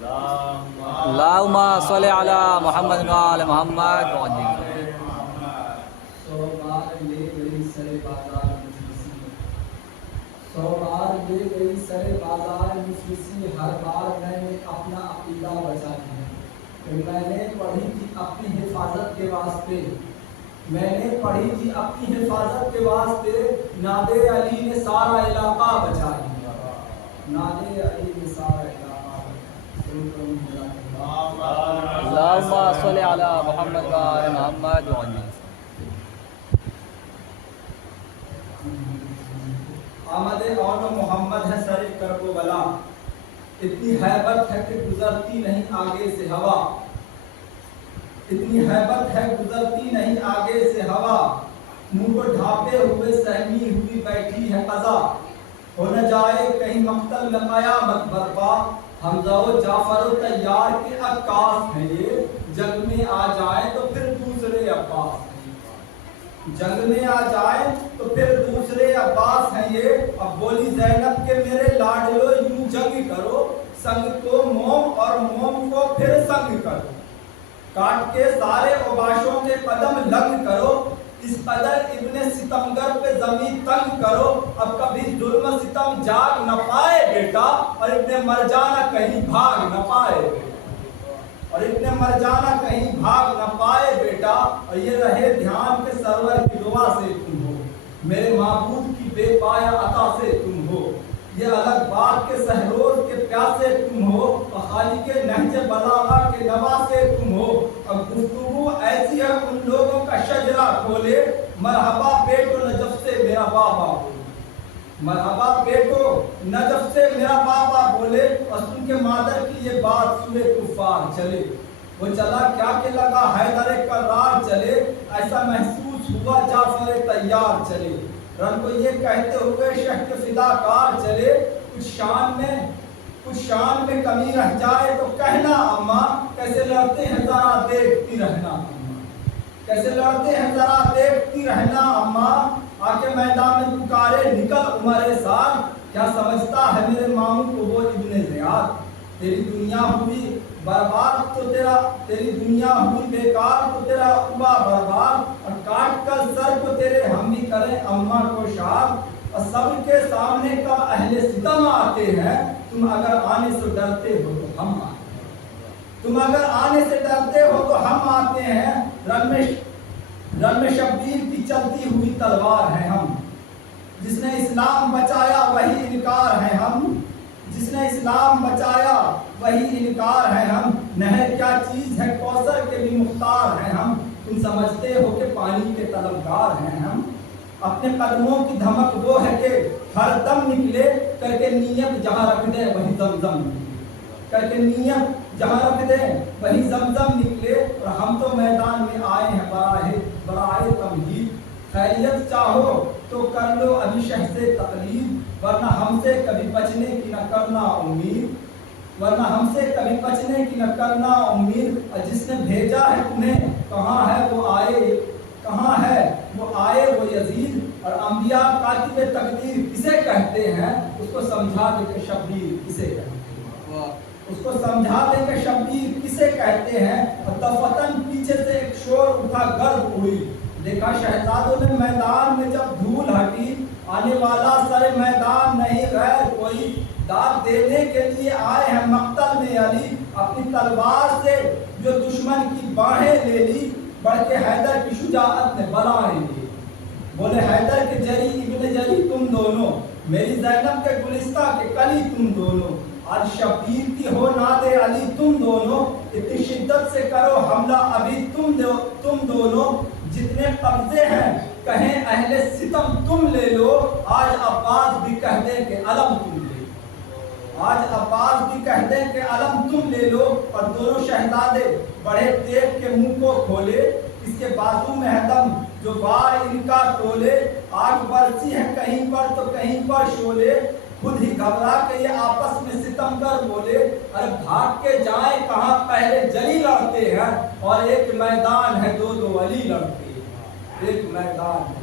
اللہم صلی علی محمد و آل محمد سو بار لے گئی سر بازار سو بار لے گئی سر بازار مفلسی، ہر بار میں نے اپنا عقیدہ بچا دیا۔ میں نے پڑھی تھی اپنی حفاظت کے واسطے، میں نے پڑھی تھی اپنی حفاظت کے واسطے، نادر علی نے سارا علاقہ بچا لیا، نادر علی نے سارا علاقہ بچا لیا۔ اللہم صلی علی محمد و آل محمد آمد آن محمد ہے سر کرب و بلا، اتنی ہیبت ہے کہ گزرتی نہیں آگے سے ہوا، اتنی ہیبت ہے گزرتی نہیں آگے سے ہوا، منہ کو ڈھانپے ہوئے سہمی ہوئی بیٹھی ہے قضا، ہو نہ جائے کہیں مقتل میں قیامت برپا، حمزہ و جعفر و طیار کے عکاس ہیں یہ، جنگ میں آ جائیں تو پھر دوسرے عباس ہیں، جنگ میں آ جائیں تو پھر دوسرے عباس ہیں یہ۔ اب بولی زینب کے میرے لاڈلو یوں جنگ کرو، سنگ کو موم اور موم کو پھر سنگ کرو، کاٹ کے سارے اوباشوں کے قدم لنگ کرو، اس قدر ابن ستمگر پہ زمین تنگ کرو، اب کبھی ظلم ستم جاگ نہ پائے بیٹا، اور ابن مرجانہ کہیں بھاگ نہ پائے بیٹا، اور ابن مرجانہ کہیں بھاگ نہ پائے بیٹا، اور یہ رہے دھیان کے سرور کی دعا سے تم ہو، میرے معبود کی بے پایا عطا سے تم ہو، یہ الگ بات کے سہروز کے پیاسے تم ہو، اور خالق کے نہج بلاغہ کے نوا سے تم ہو، اور گفتگو ایسی ہے ان لوگوں کا شجرہ کھولے، مرحبا بیٹو نجف سے میرا بابا بولے، مرحبا بیٹو نجف سے میرا بابا بولے، اور سن کے مادر کی یہ بات سوئے کفار چلے، وہ چلا کیا کہ لگا حیدر کرار چلے، ایسا محسوس ہوا جعفر طیار چلے، رن کو یہ کہتے ہوئے شہ کے فداکار چلے، کچھ شان میں کمی رہ جائے تو کہنا اماں، کیسے لڑتے ہیں ذرا دیکھتی رہنا اماں، کیسے لڑتے ہیں ذرا دیکھتی رہنا اماں، آ کے میدان میں پکارے نکل عمر سال، کیا سمجھتا ہے میرے ماموں کو وہ ابن زیاد، تیری دنیا ہوئی برباد تو تیری دنیا ہوئی بیکار تو تیرا عقبہ برباد، اور کاٹ کر سر کو تیرے ہم بھی کریں اماں کو شاد، اور سب کے سامنے کا اہل ستم آتے ہیں، تم اگر آنے سے ڈرتے ہو تو ہم آتے ہیں، تم اگر آنے سے ڈرتے ہو تو ہم آتے ہیں، رن میں شبیر کی چلتی ہوئی تلوار ہیں ہم، جس نے اسلام بچایا وہی انکار ہے ہم، جس نے اسلام بچایا وہی انکار ہے ہم، نہر کیا چیز ہے کوثر کے بھی مختار ہیں ہم، تم سمجھتے ہو کہ پانی کے طلبگار ہیں ہم، اپنے قدموں کی دھمک وہ ہے کہ ہر دم نکلے، کر کے نیت جہاں رکھ دے وہی زمزم نکلے، کر کے نیت جہاں رکھ دے وہی زمزم نکلے، اور ہم تو میدان میں آئے ہیں برائے تمہید، خیریت چاہو تو کر لو ابھی شہ سے تقلید، ورنہ ہم سے کبھی بچنے کی نہ کرنا امید، ورنہ ہم سے کبھی بچنے کی نہ کرنا امید، اور جس نے بھیجا ہے تمہیں کہاں ہے وہ آئے وہ یزید، اور انبیاء کاتب تقدیر کسے کہتے ہیں، اس کو سمجھا دے کہ شبیر کسے کہتے ہیں، اس کو سمجھا دے کہ شبیر کسے کہتے ہیں، اور دفتن پیچھے سے ایک شور اٹھا گرد ہوئی، دیکھا شہزادوں نے میدان میں جب دھول ہٹی، آنے والا سر میدان نہیں غیر کوئی، داد دینے کے لیے آئے ہیں مقتل میں علی، اپنی تلوار سے جو دشمن کی باہیں لے لی، بڑھ کے حیدر کی شجاعت نے بلائیں لی، بولے حیدر کے جری ابن جری تم دونوں، میری زینب کے گلستہ کے کلی تم دونوں، آج شبیر کی ہو نادر علی تم دونوں، اتنی شدت سے کرو حملہ ابھی تم دونوں، جتنے قبضے ہیں کہیں اہل ستم تم لے لو، آج عباس بھی کہہ دیں کہ علم تم لے لو، آج عباس بھی کہہ دیں کہ علم تم لے لو، اور دونوں شہزادے بڑے تیغ کے منہ کو کھولے، اس کے بازو میں ہے دم جو وار ان کا تولے، آگ برسی ہے کہیں پر تو کہیں پر شولے، خود ہی گھبرا کے یہ آپس میں ستم کر بولے، ارے بھاگ کے جائیں کہاں پہلے جلی لڑتے ہیں، اور ایک میدان ہے دو علی لڑتے ہیں، ایک میدان ہے